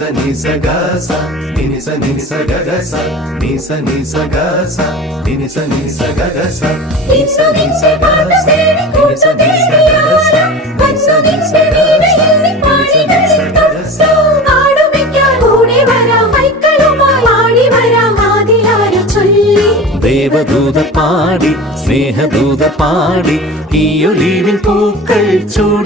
sa ni sa ga sa ni sa ga ga sa ni sa ga sa ni sa ga ga sa നിൻസൊന്നിൻസെ പാട്ടതേടി കൂട്ടുതേടിയാരാ വൻസൊന്നിൻസെ വീണയിൽ പാടികളിൽ ആടുവയ്ക്കാൻ ഓടി വരാം മൈക്കളുമായി ആടി വരാം ആദിയാരെ ചൊല്ലി ദേവദൂത പാടി സ്നേഹദൂത പാടി ഈ ഒലിവിൻ പൂക്കൾ ചൂടി